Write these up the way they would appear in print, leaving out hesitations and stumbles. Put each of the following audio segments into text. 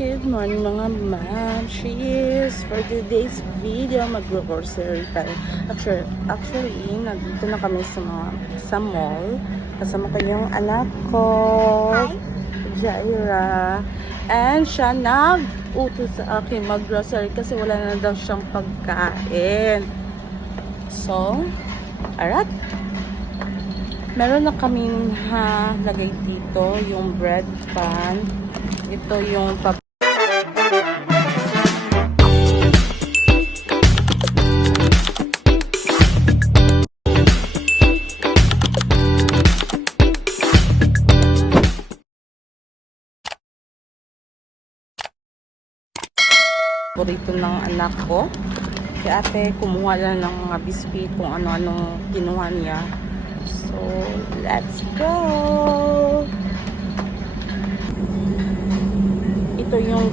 Good morning mga mamshis. For today's video, mag-grocery tayo. Actually, nandito na kami sa mall. Kasama ko yung anak ko, Jaira. And siya nag-utos sa akin mag-grocery kasi wala na daw siyang pagkain. So, alright. Meron na kaming lagay dito, yung bread pan. Ito yung paborito ng anak ko. Si ate kumuha lang ng mga biscuit kung ano-anong kinuha niya. So, let's go! Ito yung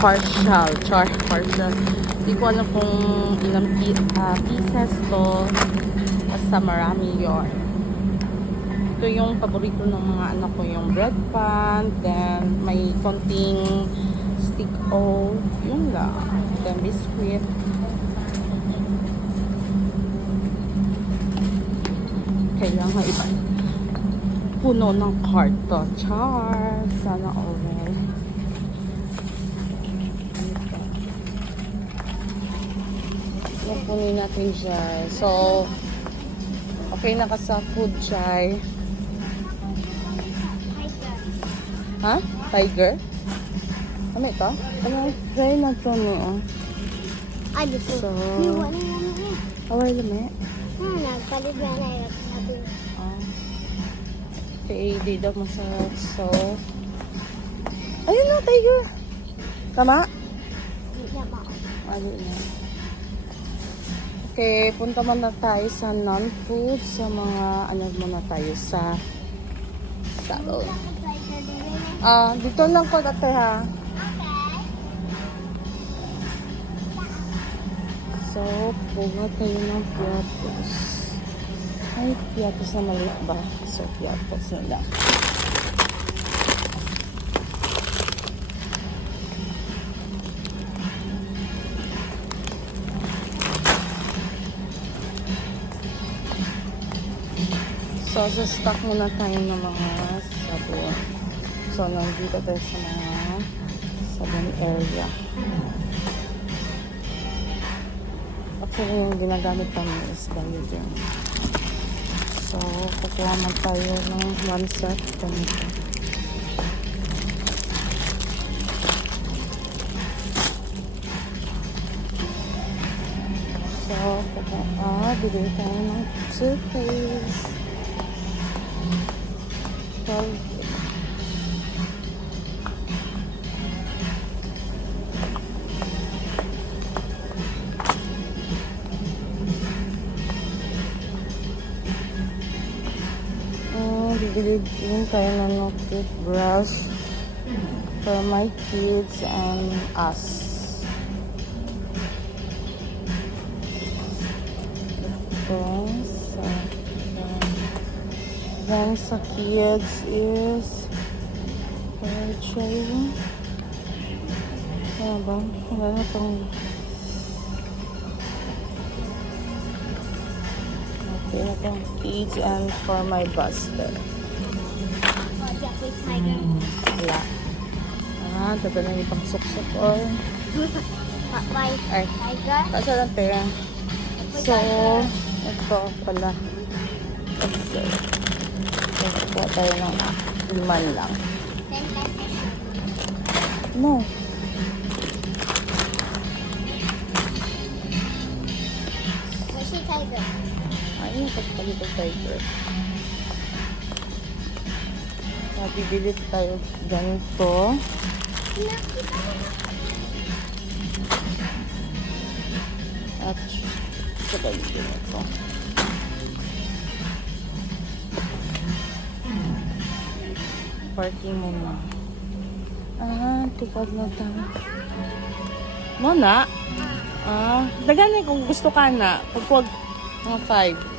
partial. Hindi ko alam kung ilang pieces to. Basta marami yun. Ito yung paborito ng mga anak ko, yung bread pan. Then, may konting stick o yun lang. Then, biscuit. Kailangan iba. Puno ng karton. Char! Sana all. Yan punin natin siya. So, okay na ka sa food chai. Ha? Tiger? Ano ito? Ano? Try na ito no. So, away lami. Okay, di daw masarap. So, ayun na, tiger. Tama? Ayun na. Okay, punta muna tayo sa non-food. Sa mga, ano muna tayo sa salon. Dito lang ko dati ha. So, puga tayo ng piatos. Ay, piatos na maliit ba? So, piatos na lang. So, sa stock muna tayo ng mga sabon. So, nandito tayo sa mga sabon area. Actually, yung ginagamit namin is Bioderm. So, kukuha man tayo ng one set. Ganito. So, bibili tayo ng toothpaste. Bibili din tayo ng toothbrush for my kids and us. Then sa kids is cherry. Ano ba? Wala na itong okay na itong kids and for my buster. Wala. Tagal na yung pang-suksok or ay, kasi lang pera. So, ito pala. Okay. Ito tayo ng 5 lang. No. Ayun, pagpalit ng tiger. Bibili tayo ganito. At sabay din ito. Parking muna. Tupad na tayo. Muna? Dagan kung gusto ka na. Pagpag mga 5.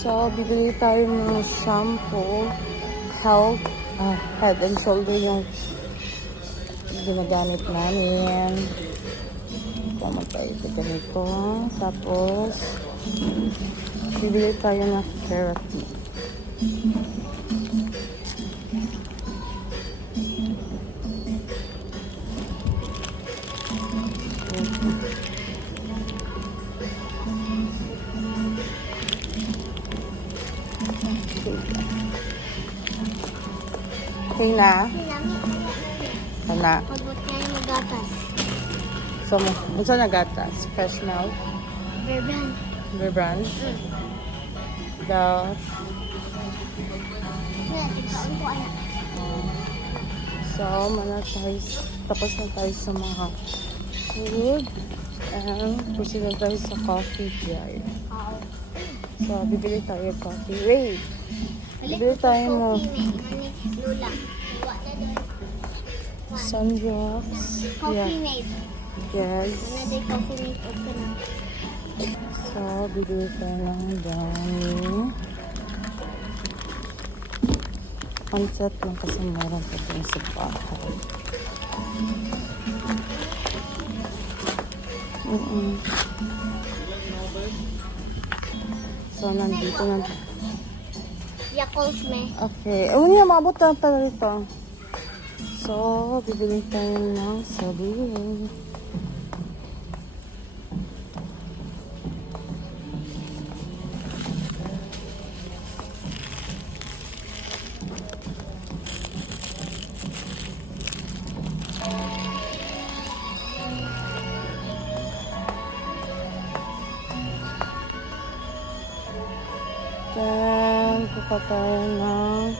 So, bibili tayo ng shampoo. head and shoulder yung ginagamit namin. Tama tayo ito ganito. Tapos, bibili tayo ng keratin. Okay na? Kana. Pagod na yung magatas. So, unsa na gatas? Fresh milk? Berban. Beer brand? The Ikaon ko anak. So, tapos na tayo sa mga food. And proceed na tayo sa coffee jar. So, bibili tayo coffee. Wait! Bibili tayo mo. Lula. Iwa na doon. Sunrocks. Coffee mate. Yes. Ano din coffee mate open na. So, bibili tayo ng dami. Concept lang kasi meron pa din sa bahay. So, nandito na. Yakult me. Okay. Niya, maabot na pala rito. So, bibili tayo ng sabon. Then, kuha tayo ng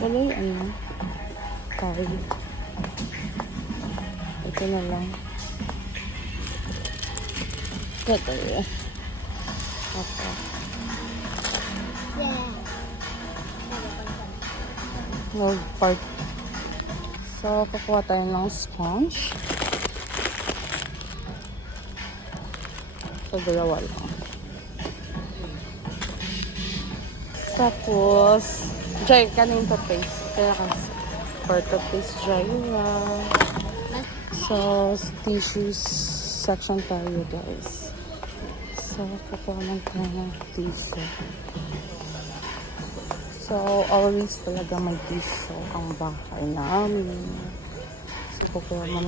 wala yung ano tayo. Ito na lang. Ito tayo. Okay. Yeah. World part. So, kukuha tayo ng sponge. So, dalawa lang. Tapos, dry ka na yung toothpaste. Kaya kasi, for toothpaste, dry lang. So, tissues section tayo, guys. So, kukuha lang tayo ng tissue. So, always talaga may tissue ang bahay namin. So, kukuha mo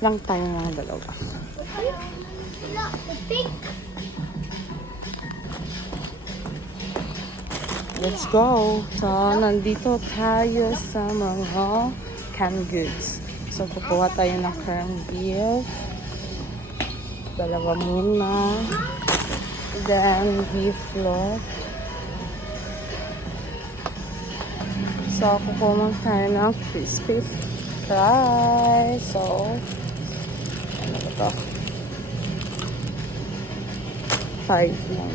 lang tayo ng dalawa. Let's go! So, nandito tayo sa mga canned goods. So, kukuha tayo ng corned beef. Dalawa muna. Then, beef loaf. So, kukuha mo tayo ng crispy fries. So, ano ba ito? 5 lang.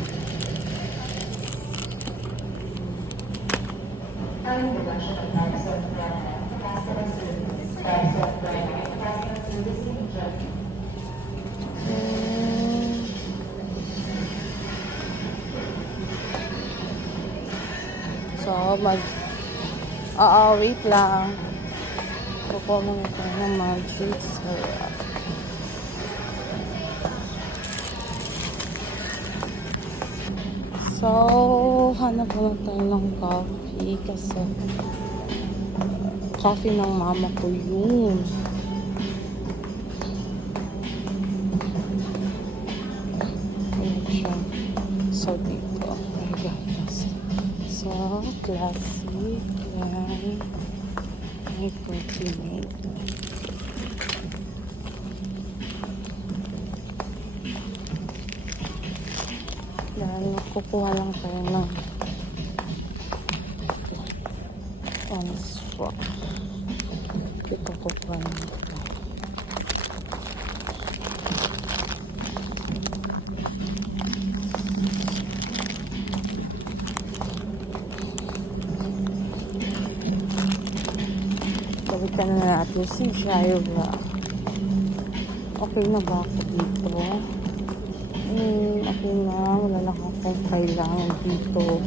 So, wait lang. Kukuha mo na tayo ng magic syrup. So, hanap na tayo ng coffee kasi coffee ng mama ko yun. Ayan siya. So, dito. Ayan. So, classic. Yan. May protein. Dahil kukuha lang tayo ng one straw. Ito kukuha lang ito. Balikan na natin si Jaira. Okay na ba ako dito? Okay na. Wala lang akong kailangan dito.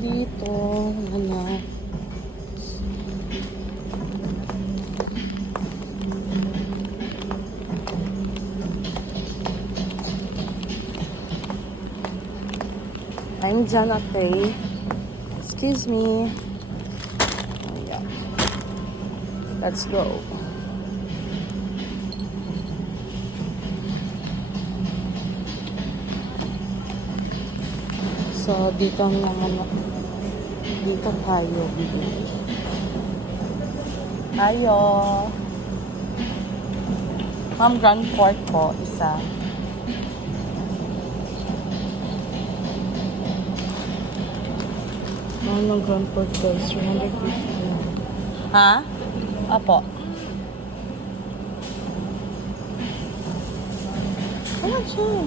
Dito. Wala na. I'm done, okay? Excuse me. Oh, yeah. Let's go. So, dito naman dito tayo bibili. Tayo. Ma'am, Grand Pork po, isa. Ng Grand Pork guys, 350. Ha? Apo. Ano dyan?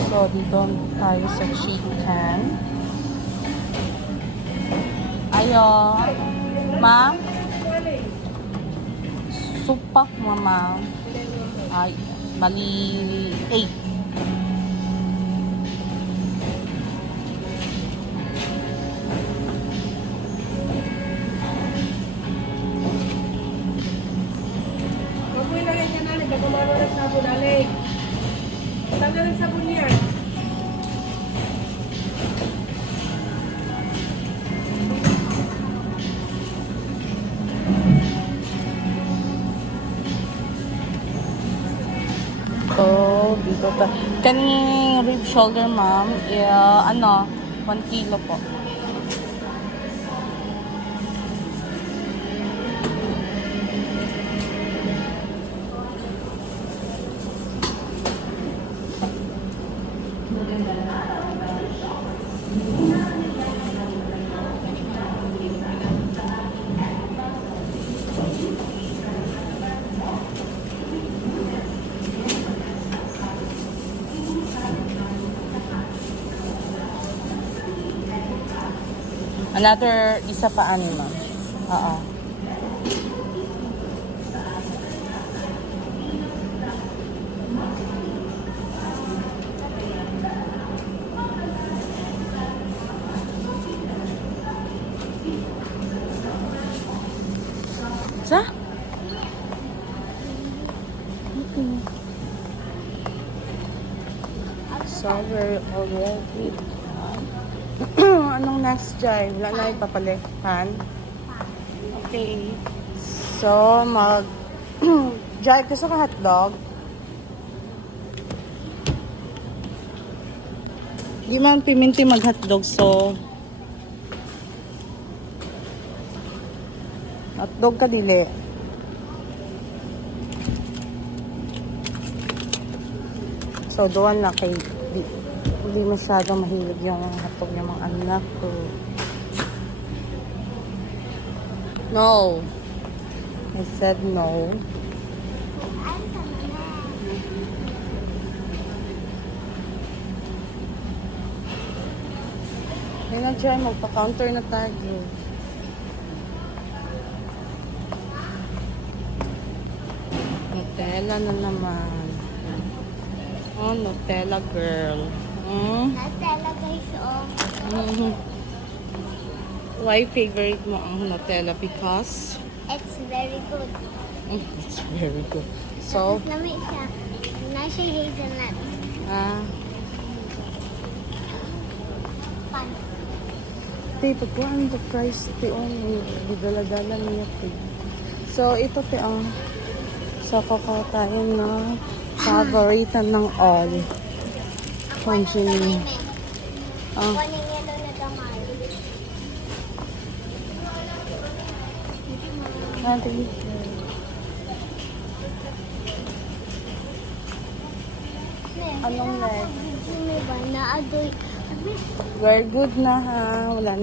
So, dito tayo sa chicken. Ayo. Ma'am? Supak, mama. Ay, bali 8. Tanggal ang sabon niya. So, dito ta. Kaning rib shoulder, ma'am, 1 kilo po. Another isa pa ani, ma'am. Oo. Sa? Okay. So, we're already anong next, Jai? Wala na ipapalitan. Okay. So, Jai, gusto ka hotdog? Di man piminti mag-hotdog, so hotdog ka dili. So, doon na kay hindi masyado mahilig yung hotdog ng mga anak ko. No. I said no. Ay na, Jai, magpa-counter na tayo. Nutella na naman. Oh, Nutella girl. Nutella guys, oh. Mm-hmm. Why favorite mo ang Nutella? Because It's very good. it's very good. So, Tapos lamig siya. Nasa hazelnut. Pan. pagkuha ang the price ti didala-dala niya ti. So, ito ti ang sa kakao tayo na favoritan ng all. Congealing. Ako ng yellow na damay. Natin. Anong next? May ba na adoy? Very good na ha. Wala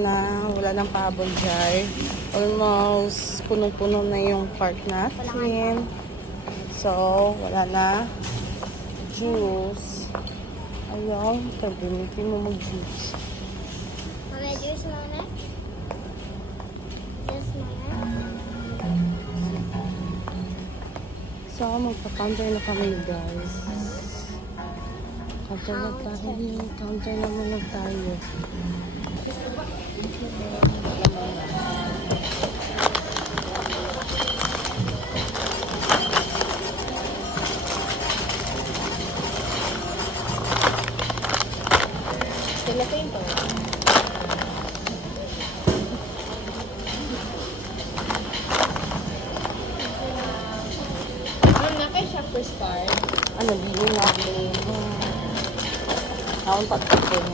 nang pahabol dyan. Almost punong-puno na yung park natin. So, wala na. Juice. Ayaw, pag-gamitin mo mag-beach. Mama, juice muna? Juice muna? So, magpa-counter na kami, guys. Counter na tayo. Counter na muna tayo. Sila kayo to. Ano na kay Shoppers Card? Ano, bili natin. Naon pagkakon.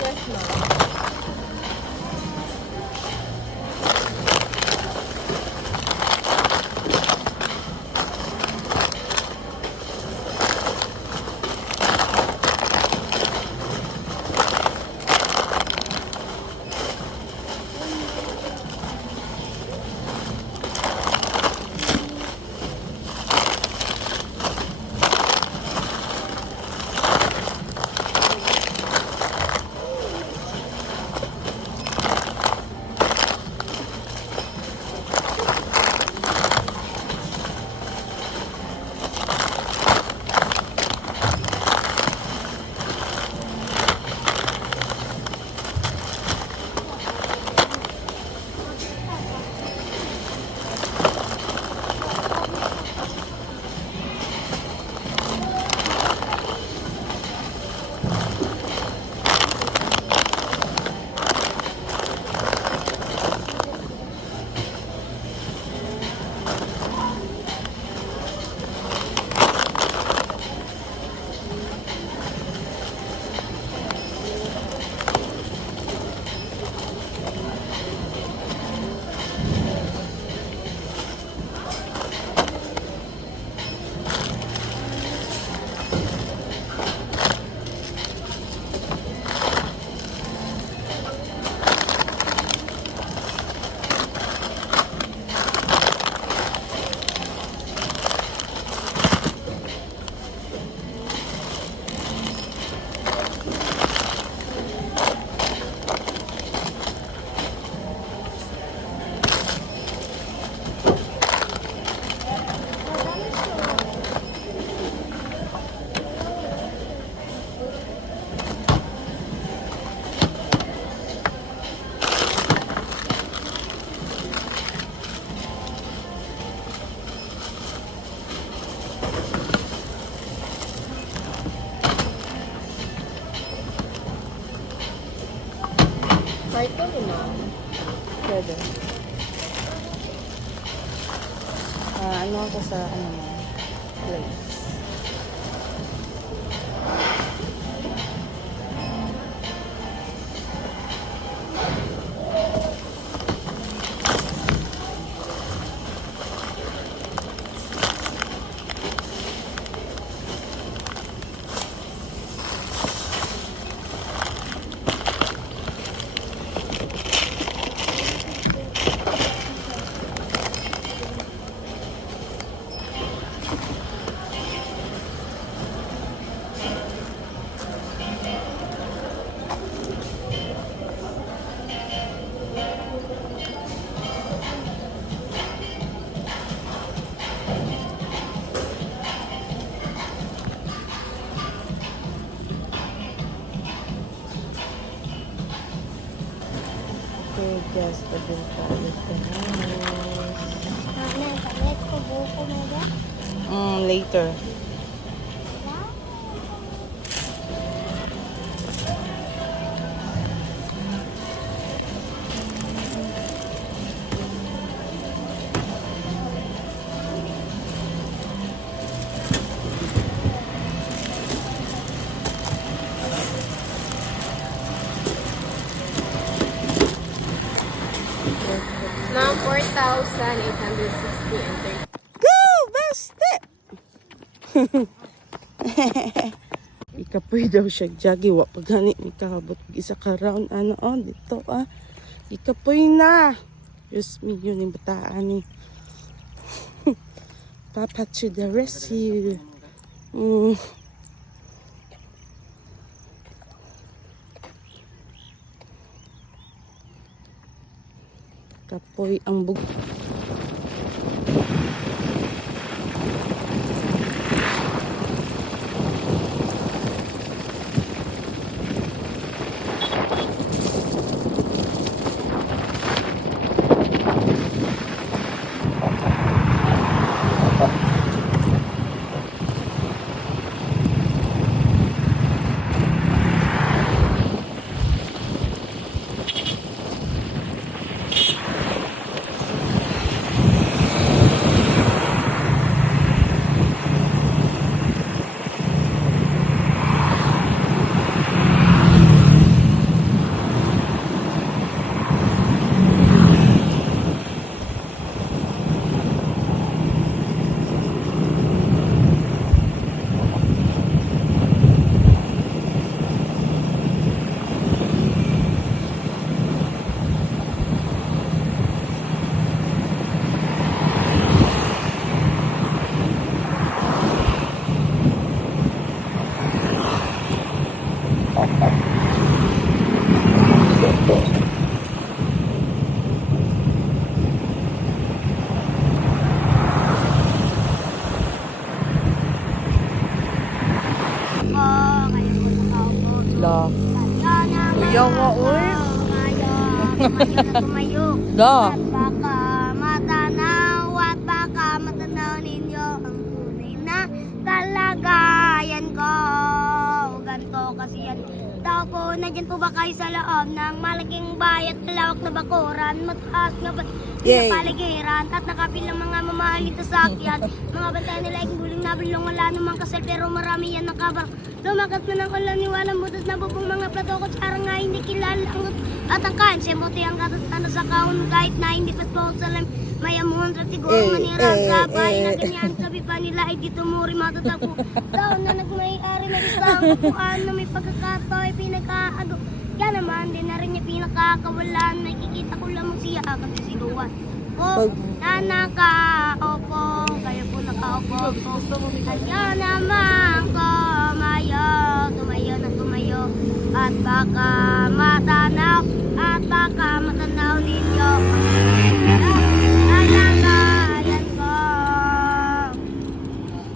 Yes, ma'am. Carton na. Pwede. Ano ako sa, ano mo, place. Just the bill tayo sa Mama, damit ko buko mo ba? later. 860 and 30. Go, beste! Ikapoy daw siya jagi. Wa paghani ni kahabot. Isa ka round. Ano, dito Ikapoy na. Diyos me, yun yung bataan ni. Papa to the rescue. Kapoy ang bug. La. Yawa, uy. Tumayo. Da. At baka matanaw at baka matanaw ninyo ang tunay na kalagayan ko. Ganto kasi yan. Tao po, nandyan po ba kayo sa loob ng malaking bayat, malawak na bakuran, mataas na Yay. paligiran, at nakapilang mga mamahaling sasakyan. Mga bantay nila ay guling na bilong, wala namang kasal, pero marami yan nakabar. Lumakas na ng ulan, niwalang butas na bubong mga plato, kutsara nga hindi kilala at ang kain. Simuti ang katatanda sa kahon, kahit na hindi pa po sa lam. May amuhan sa tigong manirang sabay na ganyan. Sabi pa nila ay dito muri matatapo. Taon na nagmay-ari, may isang upuan na may pagkakataw ay pinagkaago. Kaya naman, din na rin niya pinakakawalan. Nakikita ko lamang siya kasi siluwan. O, na nakaupo, kayo po nakaupo po. Kaya naman tumayo na tumayo. At baka matanaw ninyo. Kalagayan ko.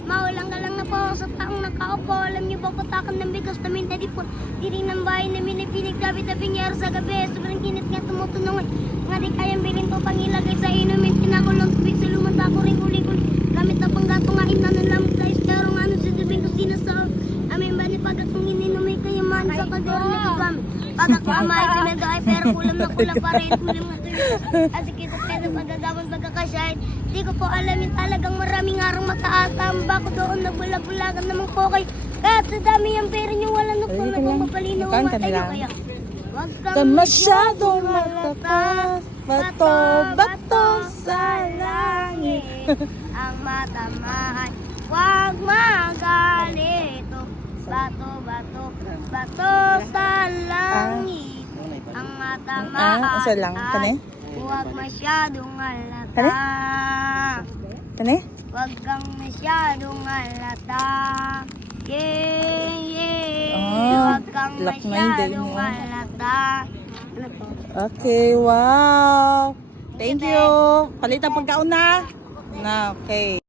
Maulang galang na po sa taong nakaupo. Alam niyo ba patakan ng bigas namin na di po. Diring ng bahay namin ay pinagtabi-tabi niya sa gabi. Sobrang kinit nga tumutunong. Nga di kayang bilhin po pangilagay sa inumin. Tinakulong tubig sa lumanta ko rin kulikul. Gamit na pang gato nga inanalamot sa iskero. Nga ano sa dubing ko sinasaw. Amin ba ni pagkatong ininumay kayo man sa kaldero na kagamit. Pagkakamay ko na ay pero kulam na kulam pa rin. Kulam na tuloy. At sikita pero pagkagawang pagkakasyahid. Di ko po alam yung talagang maraming arang mataas. Tamba ko doon nagbulag-bulagan naman po kayo. Kahit sa dami yung pera nyo wala na po magpapalinaw ang mata nyo kaya. Huwag kang Masyadong matatas. Bato sa langit. Ang matamaan. Huwag magalito. Bato sa langit. Ang matamaan. Isa lang. Kani? Huwag masyadong halata. Kani? Huwag kang masyadong halata. Yeah. Huwag kang black minded masyadong niya. halata. Ano to? Okay, wow. Thank you. Palit ang pagkaon na. Na, okay.